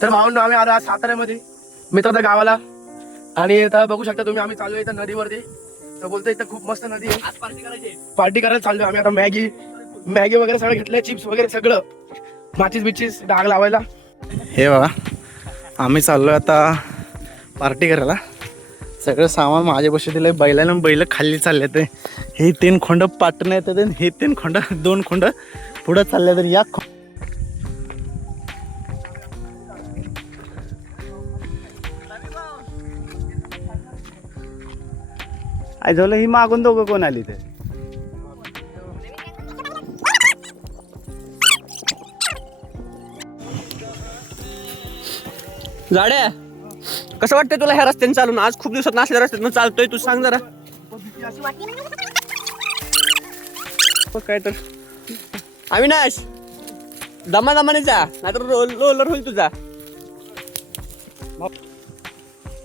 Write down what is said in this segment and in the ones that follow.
तर भावंडो आम्ही आलो आज साताऱ्यामध्ये मित्राच्या गावाला आणि आता बघू शकता तुम्ही आम्ही चालू इथं नदीवरती. तर बोलतो इथं खूप मस्त नदी आहे. आज पार्टी करायला चाललोय आम्ही. आता मॅगी वगैरे सगळं घेतलंय, चिप्स वगैरे सगळं, माचीस बिचीस डाग लावायला. हे बघा आम्ही चाललोय आता पार्टी करायला. सगळं सामान माझ्यापाशी दिलंय. बैल खाली चालले ते. हे 3 खोंड पाटणं येतात, हे 3 खोंड 2 खोंड पुढं चालले तर या आई झालं. ही मागून दोघं कोण आली ते? जाड्या, कसं वाटतंय तुला ह्या रस्त्याने चालून? आज खूप दिवसात असल्या रस्त्यातून चालतोय, तू सांग जरा. काय तर अविनाश, दमाने जा, नाहीतर रोलर होईल तुझा.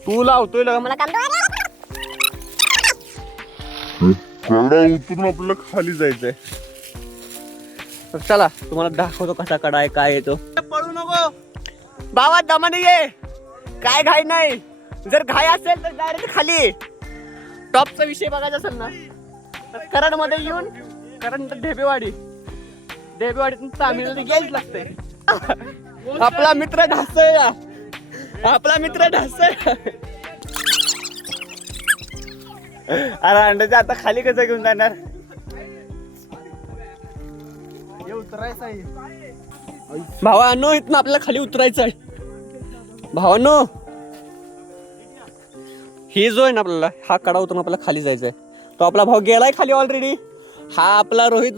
तू लावतोय मला काम. उतरून आपल्याला खाली जायचंय. तर चला तुम्हाला दाखवतो कसा कडा आहे, काय येतो. पळू नको बाबा, दमाने ये, काय घाई नाही. जर घाई असेल तर डायरेक्ट खाली. टॉपचा विषय बघायचा असेल ना तर कराड मध्ये येऊन कराड ढेबेवाडीतून तामिळनाडू घ्यायच लागतंय. आपला मित्र ढासय, आपला मित्र ढासय. अरे अंड्याच्या आता खाली कसं घेऊन जाणार? भावांनो, इथनं आपल्याला खाली उतरायचं आहे. भावांनो, ही जो आहे ना आपल्याला, हा कडा उतरून आपल्याला खाली जायचा आहे. तो आपला भाऊ गेलाय खाली ऑलरेडी. हा आपला रवी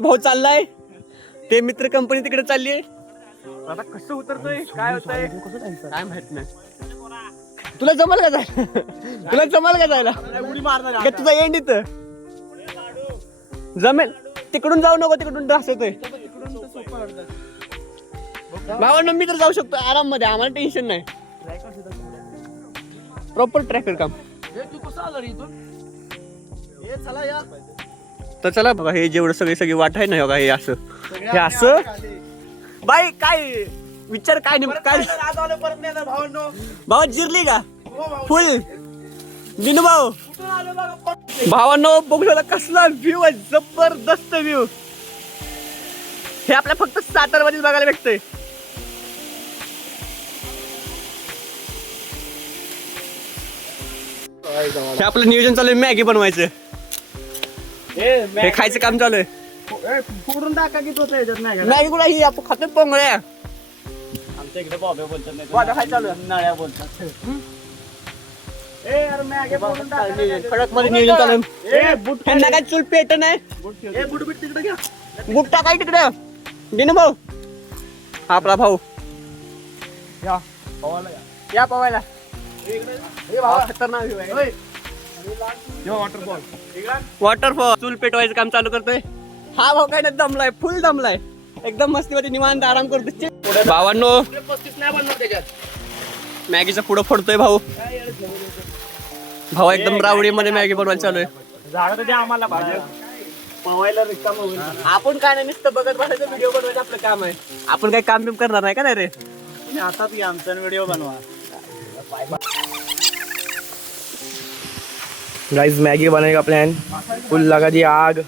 भाऊ चाललाय. ते मित्र कंपनी तिकडे चालली आहे. आता कसं उतरतोय, काय होतंय काय माहित नाही. तुला जमल का जायला? तुला जमल का जायला? उडी मारणार तुझा एंड इथं जमेल. तिकडून जाऊ नको, तिकडून त्रास येतोय. भावांनो, मी तर जाऊ शकतो आराम मध्ये, आम्हाला टेन्शन नाही. प्रॉपर ट्रॅकर काम. तर चला बघा, हे जेवढं सगळी वाट आहे ना, बघा हे असं बाई. काय विचार, काय नाही काय भावा, जिरली का फुल बिनू भाऊ? भावांनो, बघू शकता कसला व्ह्यू आहे, जबरदस्त व्ह्यू. हे आपल्या फक्त सातारमध्येच बघायला भेटतंय. हे आपलं नियोजन चालू आहे मॅगी बनवायचं. हे खायचं काम चालू आहे. फोडून टाका की तो मॅगी कुठं ही आपण खातो पोंगळ्या. आमच्या इकडे बॉबे बोलतात नाही, वाटा खाय चालू आहे. नळ्या बोलतात. खडक मध्ये नियोजन चालू आहे. ह्यांना काय चूल पेट नाही. बुट टाकाय तिकडे. बिनू भाऊ, आपला भाऊ या पवायला. खतरनाक वॉटरफॉल. चूल पेटवायचं काम चालू करतोय. हा भाऊ काय नाही, दमलाय, फुल दमलाय. एकदम मस्तीमध्ये निवांत आराम करतोय. भावांनो, 35 नाही बनणार त्याच्यात. मॅगीचा पुढं फोडतोय भाऊ. भाऊ एकदम रावडी मध्ये मॅगी बनवायला चालू आहे. झाड तर आम्हाला भाज्या पवायला रिकाम होईल. आपण काय नाही, नुसतं बघत बसायचं, व्हिडिओ बनवायचं आपलं काम आहे. आपण काही काम बिम करणार नाही का नाही रे. आता ती आमचा व्हिडिओ बनवा. गाइस, मैगी बनाने का प्लान. फुल लगा दी आग.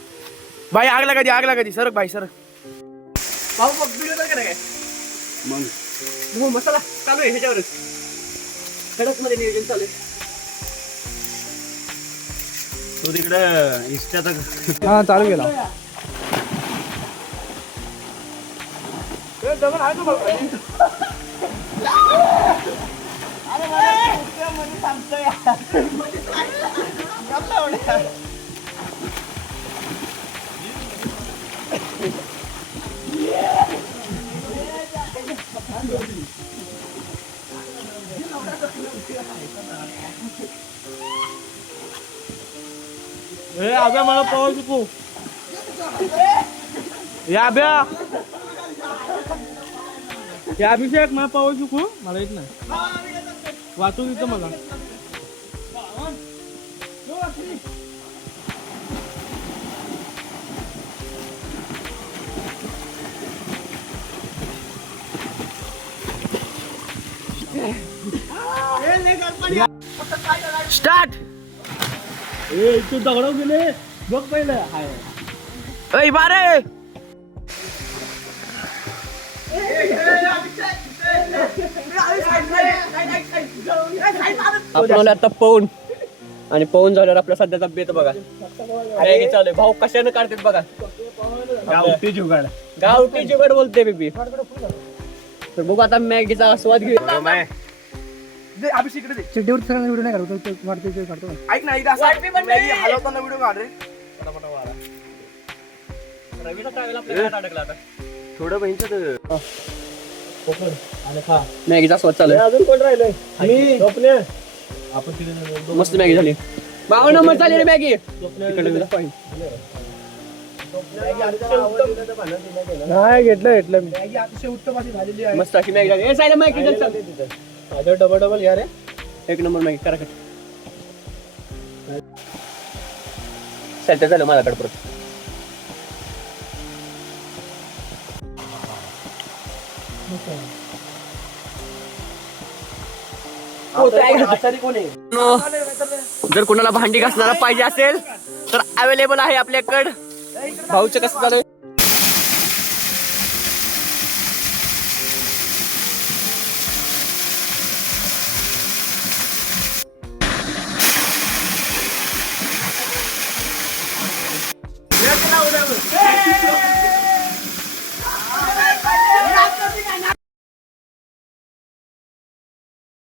भाई आग लगा दी सरक भाई सरक. भाऊ मग व्हिडिओ तर काय मग मसाला चालू आहे ह्याच्यावरच. कडक मध्ये नियोजन चालू आहे. तू तिकडे इंस्टाचा हाँ चालू केला. अबे मला पाव शिकू. या अभिषेक मला पाव शिकू. मला येत नाही, वाचू देतो मला. स्टार्ट. तू दगडव गेले बघ पहिलं ऐ बारे. आपण आता पवन आणि पवन झाल्यावर आपला सध्याचा बेत बघा. मॅगी चालू आहे. भाऊ कशाने काढतात बघा. गावठी जुगाड बोलते बेबी. तर बघू आता मॅगीचा आस्वाद घेऊ. दे अभिषेक इकडे दे. चिड्डीवर सगळ्यांना व्हिडिओ नाही काढतो तो वाढते ते काढतो. ऐक ना एकदा असं मॅगी हलवताना व्हिडिओ काढ रे. रवीला ट्रॅव्हल आपल्याला अडकला आता. थोडं बहिणचं मॅगीचा स्वाद चालू आहे. अजून कोण राहिलंय? मी झोपले. मस्त मॅगी झाली. 52 नंबर चालली रे मॅगी. इकडे जा पाहिजे. नाही घेतलं मी. मॅगी अतिशय उत्तम अशी झालेली आहे. मस्त अशी मॅगी झाली. ए साईला मॅगी चल चल. माझ्या डबल घ्या रे. एक नंबर मॅगी करा कट. चालतं झालं माझ्याकडे परत. आचारी कोण आहे? जर कोणाला भांडी घासणारा पाहिजे असेल तर अवेलेबल आहे आपल्याकडं. भाऊचं कसं चालू आहे?